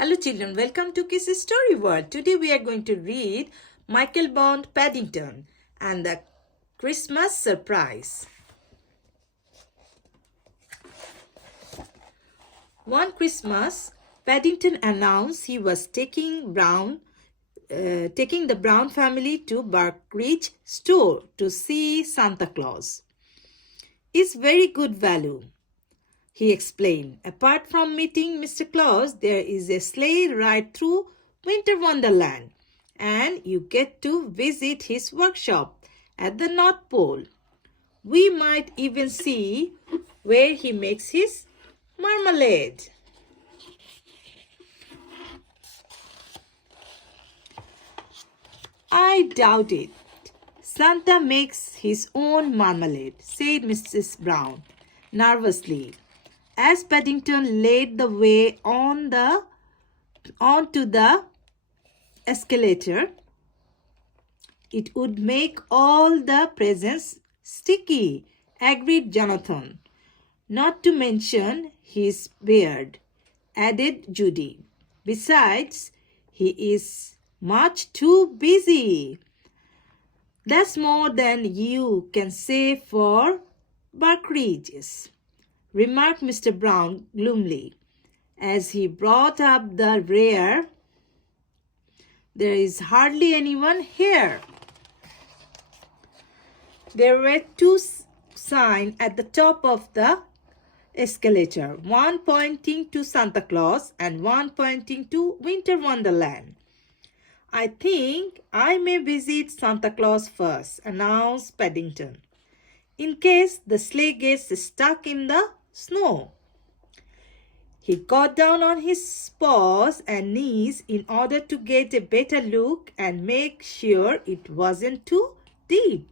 Hello children, welcome to Kiss Story World. Today we are going to read Michael Bond Paddington and the Christmas Surprise. One Christmas, Paddington announced he was taking the Brown family to Barkridge store to see Santa Claus. It's very good value, he explained. Apart from meeting Mr. Claus, there is a sleigh ride through Winter Wonderland, and you get to visit his workshop at the North Pole. We might even see where he makes his marmalade. I doubt it. Santa makes his own marmalade, said Mrs. Brown nervously, as Paddington led the way onto the escalator. It would make all the presents sticky, agreed Jonathan. Not to mention his beard, added Judy. Besides, he is much too busy. That's more than you can say for Barkridges, remarked Mr. Brown gloomily, as he brought up the rear. There is hardly anyone here. There were two signs at the top of the escalator, one pointing to Santa Claus and one pointing to Winter Wonderland. I think I may visit Santa Claus first, announced Paddington, in case the sleigh gets stuck in the snow. He got down on his paws and knees in order to get a better look and make sure it wasn't too deep.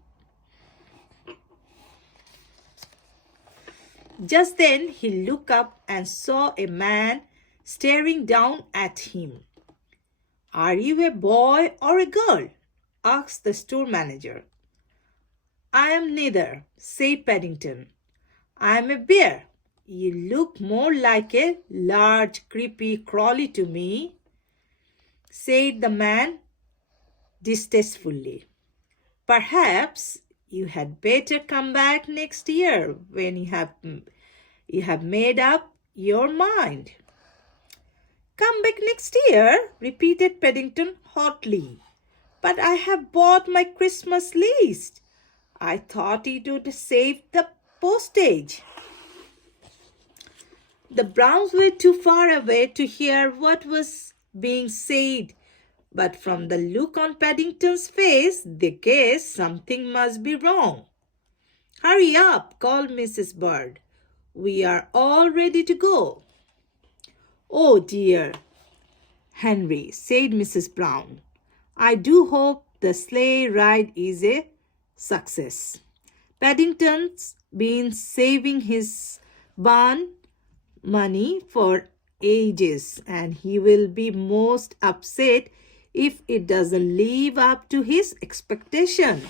Just then he looked up and saw a man staring down at him. "Are you a boy or a girl?" asked the store manager. "I am neither," said Paddington. "I am a bear. You look more like a large, creepy crawly to me," said the man distastefully. "Perhaps you had better come back next year when you have made up your mind." "Come back next year," repeated Paddington hotly. "But I have bought my Christmas list. I thought it would save the postage." The Browns were too far away to hear what was being said, but from the look on Paddington's face, they guessed something must be wrong. "Hurry up," called Mrs. Bird. "We are all ready to go." "Oh dear, Henry," said Mrs. Brown. "I do hope the sleigh ride is a success. Paddington's been saving his barn money for ages, and he will be most upset if it doesn't live up to his expectation."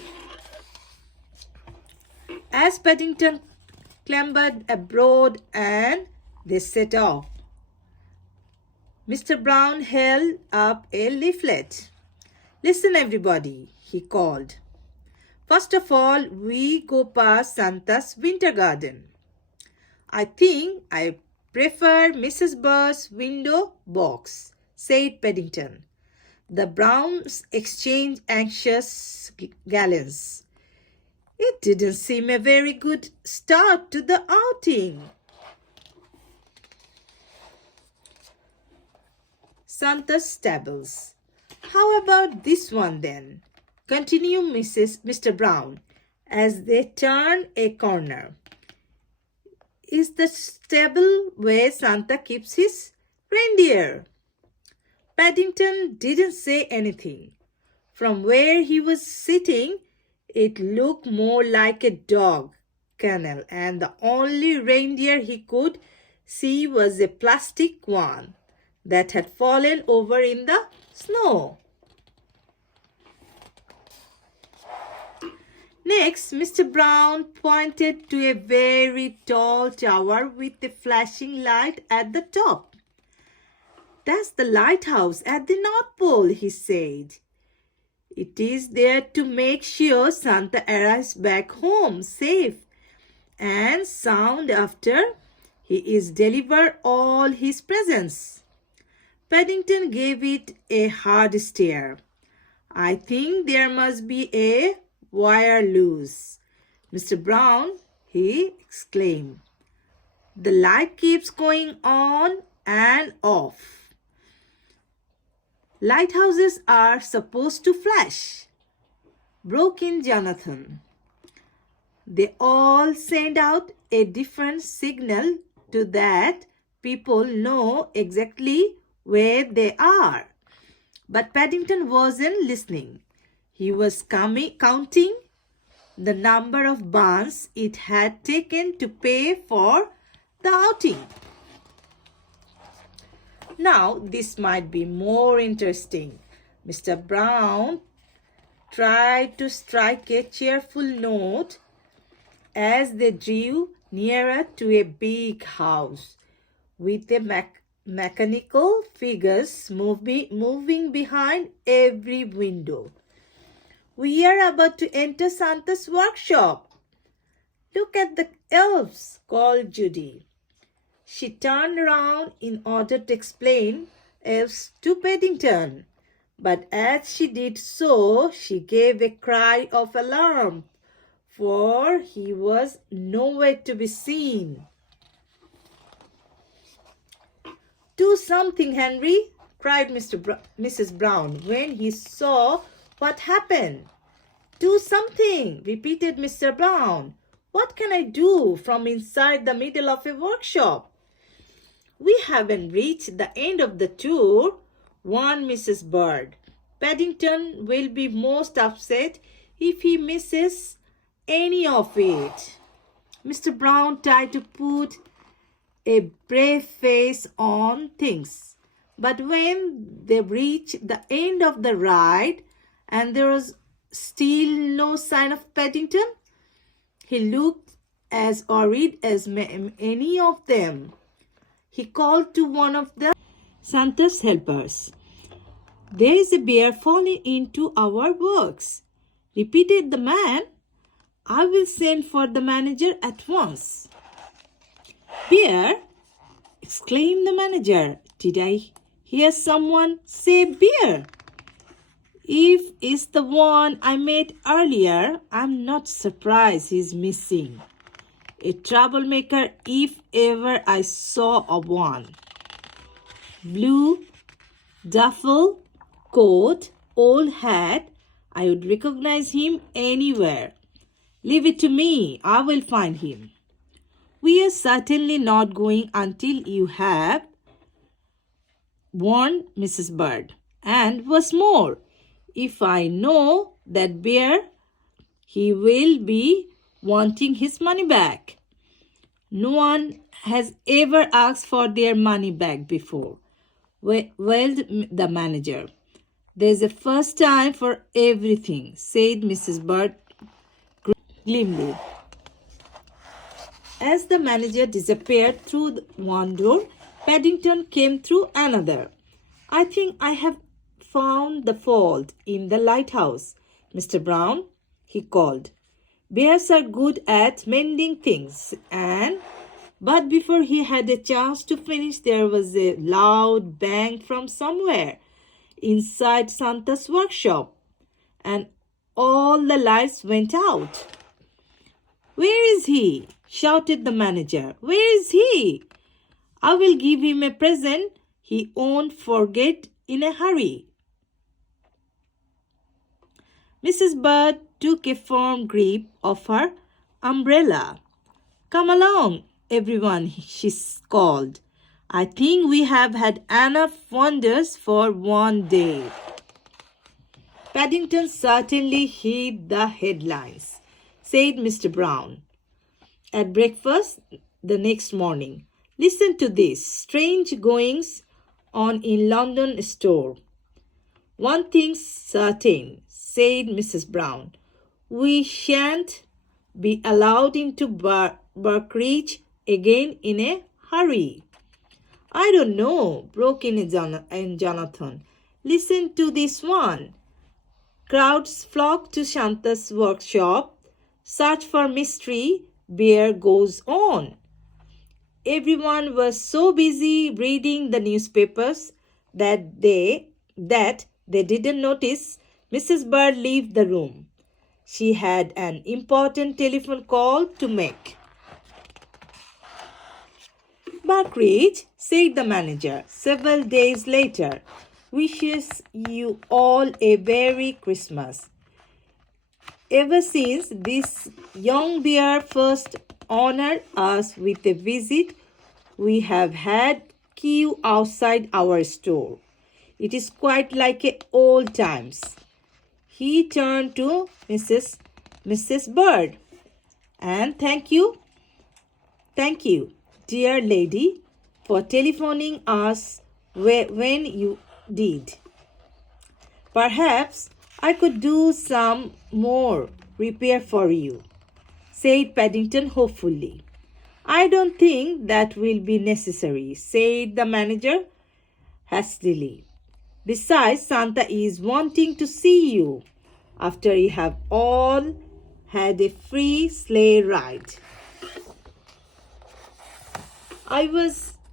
As Paddington clambered aboard and they set off, Mr. Brown held up a leaflet. "Listen, everybody," he called. "First of all, we go past Santa's winter garden. I think I prefer Mrs. Bird's window box," said Paddington. The Browns exchanged anxious glances. It didn't seem a very good start to the outing. Santa's stables. "How about this one then?" continued Mr. Brown as they turned a corner. "Is the stable where Santa keeps his reindeer?" Paddington didn't say anything. From where he was sitting, it looked more like a dog kennel, and the only reindeer he could see was a plastic one that had fallen over in the snow. Next, Mr. Brown pointed to a very tall tower with a flashing light at the top. That's the lighthouse at the North Pole, he said. It is there to make sure Santa arrives back home safe and sound after he is delivered all his presents. Paddington gave it a hard stare. I think there must be a wire loose. Mr. Brown, he exclaimed. The light keeps going on and off. Lighthouses are supposed to flash, broke in Jonathan. They all send out a different signal to that people know exactly where they are. But Paddington wasn't listening. He was counting the number of buns it had taken to pay for the outing. Now, this might be more interesting. Mr. Brown tried to strike a cheerful note as they drew nearer to a big house with the mechanical figures moving behind every window. We are about to enter Santa's workshop. Look at the elves, called Judy. She turned around in order to explain elves to Paddington. But as she did so, she gave a cry of alarm, for he was nowhere to be seen. Do something, Henry, cried Mrs. Brown when he saw what happened. Do something, repeated Mr. Brown. What can I do from inside the middle of a workshop? We haven't reached the end of the tour, warned Mrs. Bird. Paddington will be most upset if he misses any of it. Mr. Brown tried to put a brave face on things. But when they reached the end of the ride and there was still no sign of Paddington, he looked as worried as any of them. He called to one of the Santa's helpers. There is a bear falling into our works, repeated the man. I will send for the manager at once. Bear? Exclaimed the manager. Did I hear someone say bear? If it's the one I met earlier, I'm not surprised he's missing. A troublemaker if ever I saw a one. Blue duffel coat, old hat, I would recognize him anywhere. Leave it to me, I will find him. We are certainly not going until you have, warned Mrs. Bird. And what's more, if I know that bear, he will be wanting his money back. No one has ever asked for their money back before, wailed the manager. There's a first time for everything, said Mrs. Bird grimly. As the manager disappeared through one door, Paddington came through another. I think I have found the fault in the lighthouse, Mr. Brown, he called. Bears are good at mending things, but before he had a chance to finish, there was a loud bang from somewhere inside Santa's workshop, and all the lights went out. Where is he? Shouted the manager. Where is he? I will give him a present he won't forget in a hurry. Mrs. Bird took a firm grip of her umbrella. Come along, everyone, she called. I think we have had enough wonders for one day. Paddington certainly hit the headlines, said Mr. Brown at breakfast the next morning. Listen to this. Strange goings on in London store. One thing's certain, said Mrs. Brown. We shan't be allowed into Buckridge again in a hurry. I don't know, broke in Jonathan. Listen to this one. Crowds flock to Shanta's workshop. Search for mystery. Bear goes on. Everyone was so busy reading the newspapers that they didn't notice Mrs. Bird leave the room. She had an important telephone call to make. Buckridge, said the manager several days later, wishes you all a Merry Christmas. Ever since this young bear first honored us with a visit, we have had queue outside our store. It is quite like old times. He turned to Mrs. Bird. And thank you, dear lady, for telephoning us when you did. Perhaps I could do some more repair for you, said Paddington hopefully. I don't think that will be necessary, said the manager hastily. Besides, Santa is wanting to see you after you have all had a free sleigh ride.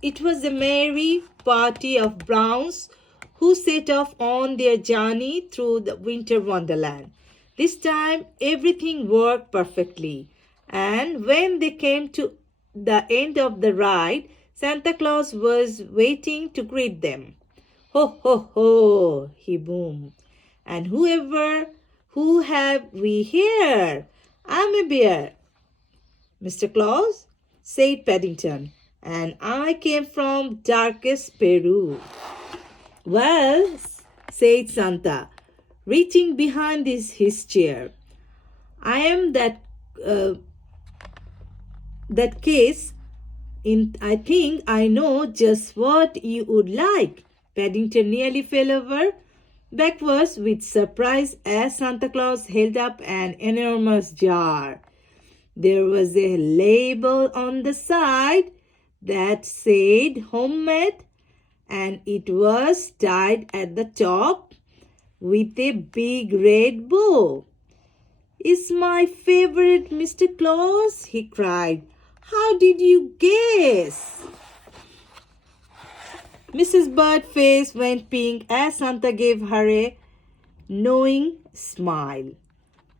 It was a merry party of Browns who set off on their journey through the winter wonderland. This time everything worked perfectly, and when they came to the end of the ride, Santa Claus was waiting to greet them. Ho, ho, ho, he boomed. And who have we here? I'm a bear, Mr. Claus, said Paddington, and I came from darkest Peru. Well, said Santa, reaching behind his chair, I am that case. I think I know just what you would like. Paddington nearly fell over backwards with surprise as Santa Claus held up an enormous jar. There was a label on the side that said homemade, and it was tied at the top with a big red bow. It's my favorite, Mr. Claus, he cried. How did you guess? Mrs. Bird's face went pink as Santa gave her a knowing smile.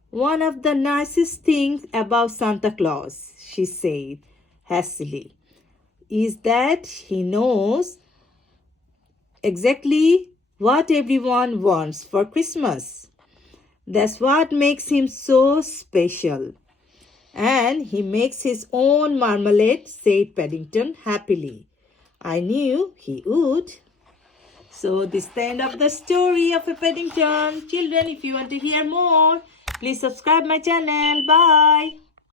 One of the nicest things about Santa Claus, she said hastily, is that he knows exactly what everyone wants for Christmas. That's what makes him so special. And he makes his own marmalade, said Paddington happily. I knew he would. So this is the end of the story of a Paddington. Children, if you want to hear more, please subscribe my channel. Bye.